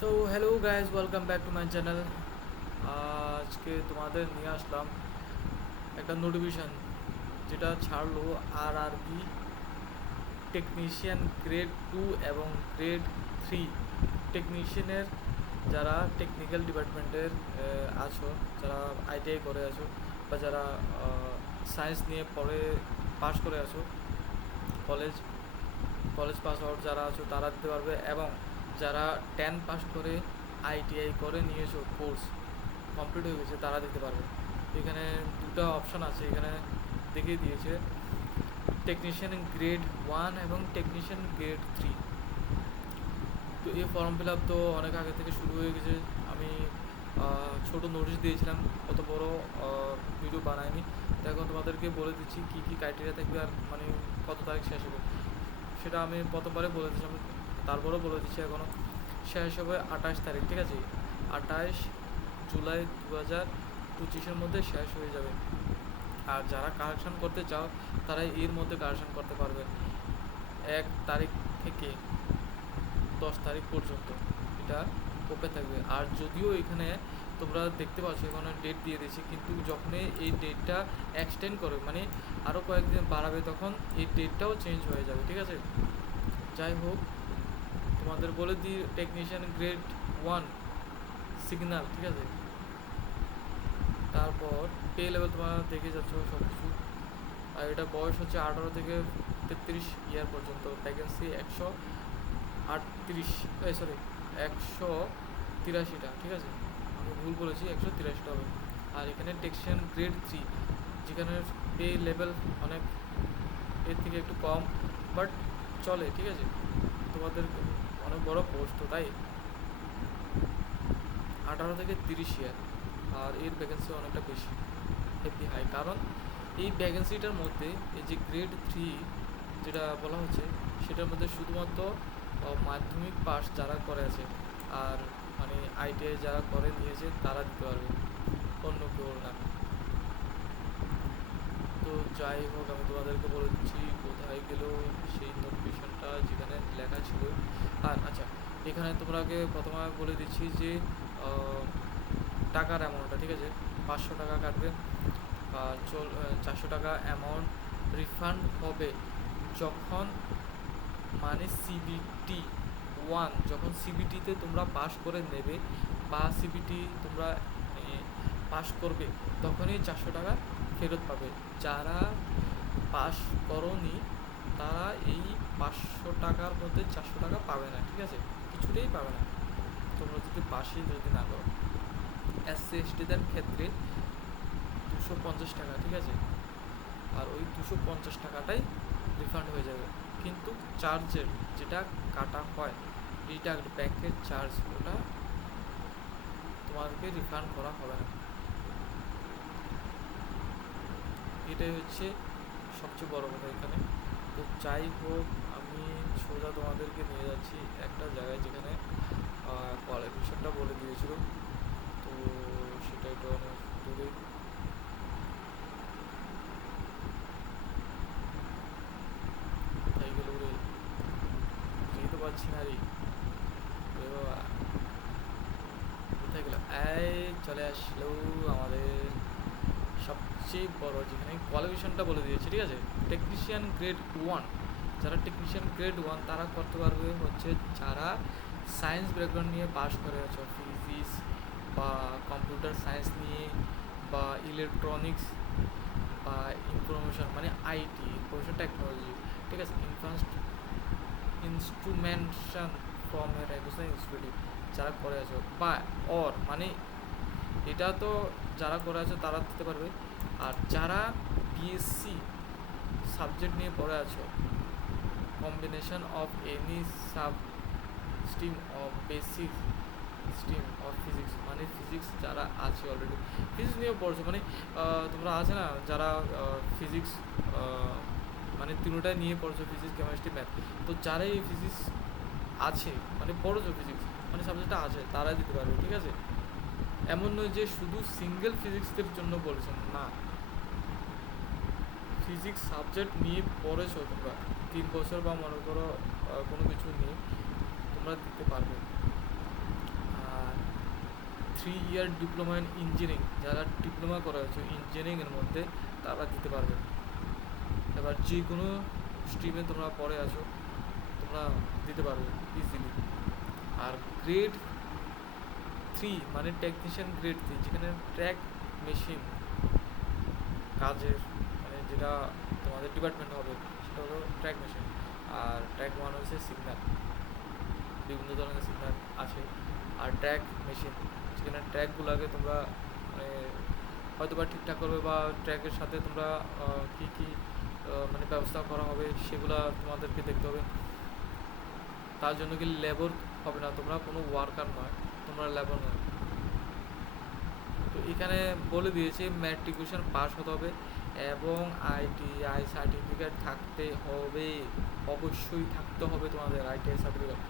তো hello guys, welcome back to my channel. আজকে তোমাদের নিয়ে আসলাম একটা নোটিফিকেশান যেটা ছাড়লো RRB টেকনিশিয়ান গ্রেড 2 এবং গ্রেড 3 টেকনিশিয়ানের। যারা টেকনিক্যাল ডিপার্টমেন্টের আছো, যারা ITI করে আছো বা যারা সায়েন্স নিয়ে পড়ে পাশ করে আছো, কলেজ কলেজ পাস আউট যারা আছো তারা দিতে পারবে, এবং যারা 10 পাস করে ITI করে নিয়েছো, কোর্স কমপ্লিট হয়ে গেছে, তারা দিতে পারবে। এখানে দুটো অপশান আছে, এখানে দেখিয়ে দিয়েছে টেকনিশিয়ান গ্রেড 1 এবং টেকনিশিয়ান গ্রেড 3। তো এই ফর্ম ফিল আপ তো অনেক আগে থেকে শুরু হয়ে গেছে। আমি ছোট নোটিশ দিয়েছিলাম, অত বড় ভিডিও বানাইনি। তো এখন তোমাদেরকে বলে দিচ্ছি কী কী ক্রাইটেরিয়া থাকবে আর মানে কত তারিখ শেষ হবে। সেটা আমি প্রথমবারে বলে দিচ্ছি, আমি তারপরেও বলে দিচ্ছি এখনও। শেষ হবে 28 তারিখ, ঠিক আছে? 28 জুলাই 2025-এর মধ্যে শেষ হয়ে যাবে। আর যারা কারেকশান করতে চাও তারা এর মধ্যে কারেকশান করতে পারবে 1 তারিখ থেকে 10 তারিখ পর্যন্ত। এটা ওপেন থাকবে। আর যদিও এখানে তোমরা দেখতে পাচ্ছ এখানে ডেট দিয়ে দিয়েছি, কিন্তু যখনই এই ডেটটা এক্সটেন্ড করবে, মানে আরও কয়েকদিন বাড়াবে, তখন এই ডেটটাও চেঞ্জ হয়ে যাবে, ঠিক আছে? যাই হোক, তোমাদের বলে দিই টেকনিশিয়ান গ্রেড 1 সিগন্যাল, ঠিক আছে? তারপর পে লেভেল তোমরা দেখে যাচ্ছ সব কিছু। আর এটা বয়স হচ্ছে 18 থেকে 33 ইয়ার পর্যন্ত। ভ্যাকেন্সি 183, ঠিক আছে? আমি ভুল বলেছি, 183টা হবে। আর এখানে টেকনিশিয়ান গ্রেড 3, যেখানে পে লেভেল অনেক এর থেকে একটু কম, বাট চলে, ঠিক আছে? তোমাদের অনেক বড় পোস্ট তো, তাই 18 থেকে 30 ইয়ার। আর এর ভ্যাকেন্সি অনেকটা বেশি, হেভি হাই। কারণ এই ভ্যাকেন্সিটার মধ্যে এই যে গ্রেড 3 যেটা বলা হচ্ছে, সেটার মধ্যে শুধুমাত্র মাধ্যমিক পাস যারা করে আছে আর মানে ITI যারা করে নিয়েছে তারা দিতে পারবে, অন্য কেউ না। তো যাই হোক, আমি তোমাদেরকে বলে দিচ্ছি কোথায় গেল সেই নোটিফিকেশনটা যেখানে লেখা ছিল। আর আচ্ছা, এখানে তোমরা আগে প্রথমে বলে দিচ্ছি যে টাকার অ্যামাউন্টটা, ঠিক আছে? 500 টাকা কাটবে। আর 400 টাকা অ্যামাউন্ট রিফান্ড হবে যখন, মানে CBT 1, যখন CBTতে তোমরা পাস করে নেবে বা CBT তোমরা পাস করবে, তখনই 400 টাকা ফেরত পাবে। যারা পাস করনি তারা এই 500 টাকার মধ্যে 400 টাকা পাবে না, ঠিক আছে? কিছুতেই পাবে না, তোমরা যদি পাসই যদি না করো। SC/STদের ক্ষেত্রে 250 টাকা, ঠিক আছে? আর ওই 250 টাকাটাই রিফান্ড হয়ে যাবে। কিন্তু চার্জের যেটা কাটা হয়, ডিডাক্ট ব্যাংকের চার্জ, ওটা তোমাদেরকে রিফান্ড করা হবে না। এটাই হচ্ছে সবচেয়ে বড় কথা এখানে। তো যাই হোক, আমি সোজা তোমাদেরকে নিয়ে যাচ্ছি একটা জায়গায় যেখানে কোয়ালিফিকেশনটা বলে দিয়েছিল। তো সেটা একটু অনেক দূরে। কোথায় গেল রে? বুঝতেই তো পারছি না রে। বাবা, কোথায় গেল? এই চলে আসলো আমাদের সবচেয়ে বড়, যেখানে কোয়ালিফিকেশনটা বলে দিয়েছে, ঠিক আছে? টেকনিশিয়ান গ্রেড 1, যারা টেকনিশিয়ান গ্রেড 1 তারা করতে পারবে হচ্ছে যারা সায়েন্স ব্যাকগ্রাউন্ড নিয়ে পাস করে আছে, ফিজিক্স বা কম্পিউটার সায়েন্স নিয়ে, বা ইলেকট্রনিক্স বা ইনফরমেশন, মানে IT, ইনফরমেশন টেকনোলজি, ঠিক আছে? ইনস্ট্রুমেন্টেশন ফ্রম এর এডুকেশন ইনস্টিটিউট যারা করে আছে, বা মানে এটা তো যারা করে আছে তারা দিতে পারবে। আর যারা BSc সাবজেক্ট নিয়ে পড়ে আছো, combination of any sub stream of basic stream of physics, মানে ফিজিক্স যারা আছে অলরেডি, ফিজিক্স নিয়ে পড়ছো, মানে তোমরা আছে না যারা ফিজিক্স মানে তিনটাই নিয়ে পড়ছো, ফিজিক্স কেমিস্ট্রি ম্যাথ, তো যারা এই ফিজিক্স আছে মানে পড়ছো, ফিজিক্স মানে সাবজেক্টটা আছে, তারাই দিতে পারবে, ঠিক আছে? এমন নয় যে শুধু সিঙ্গেল ফিজিক্সদের জন্য বলছেন না, ফিজিক্স সাবজেক্ট নিয়ে পড়েছো তোমরা 3 বছর বা মনে করো কোনো কিছু নিয়ে, তোমরা দিতে পারবে। 3 ইয়ার ডিপ্লোমা ইন ইঞ্জিনিয়ারিং, যারা ডিপ্লোমা করা হয়েছে ইঞ্জিনিয়ারিংয়ের মধ্যে তারা দিতে পারবে। এবার যে কোনো স্ট্রিমে তোমরা পড়ে আছো তোমরা দিতে পারবে ইজিলি। আর গ্রেড 3 মানে টেকনিশিয়ান গ্রেড 3, যেখানে ট্র্যাক মেশিন কাজের মানে যেটা তোমাদের ডিপার্টমেন্ট হবে সেটা হলো ট্র্যাক মেশিন। আর ট্র্যাক 1 হচ্ছে সিগন্যাল, বিভিন্ন ধরনের সিগন্যাল আছে। আর ট্র্যাক মেশিন সেখানে ট্র্যাকগুলোকে তোমরা মানে হয়তো বা ঠিকঠাক করবে, বা ট্র্যাকের সাথে তোমরা কী কী মানে ব্যবস্থা করা হবে সেগুলা তোমাদেরকে দেখতে হবে। তার জন্য কি লেবার হবে না, তোমরা কোনো ওয়ার্কার নয়, তোমরা লেবার নয়। তো এখানে বলে দিয়েছে ম্যাট্রিকুলেশন পাস হতে হবে এবং আইটিআই সার্টিফিকেট থাকতে হবে, অবশ্যই থাকতে হবে তোমাদের আইটিআই সার্টিফিকেট।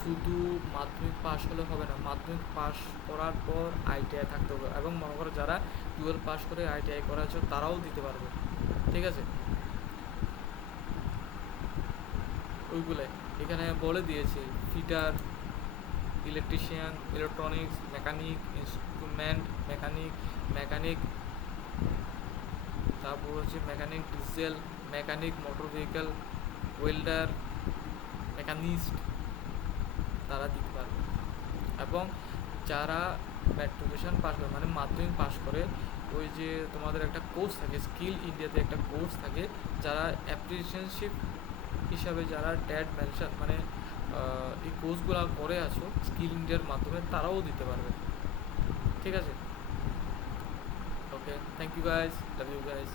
শুধু মাধ্যমিক পাস হলে হবে না, মাধ্যমিক পাস করার পর আইটিআই থাকতে হবে। এবং মনে করো যারা 12 পাস করে আইটিআই করাচ্ছ তারাও দিতে পারবে, ঠিক আছে? ওইগুলাই এখানে বলে দিয়েছে, fitter, electrician, electronics, mechanic, instrument mechanic, তারপর হচ্ছে mechanic diesel, mechanic motor vehicle, welder, machinist, তারা দিতে পারবে। এবং যারা ম্যাট্রিকুলেশন পাস করে মানে মাধ্যমিক পাস করে, ওই যে তোমাদের একটা কোর্স থাকে, স্কিল ইন্ডিয়াতে একটা কোর্স থাকে, যারা অ্যাপ্রেন্টিসশিপ হিসাবে যারা ড্যাড মেনশন মানে এই কোর্সগুলো করে আছো স্কিল ইন্ডিয়ার মাধ্যমে, তারাও দিতে পারবে, ঠিক আছে? Okay, thank you guys, love you guys.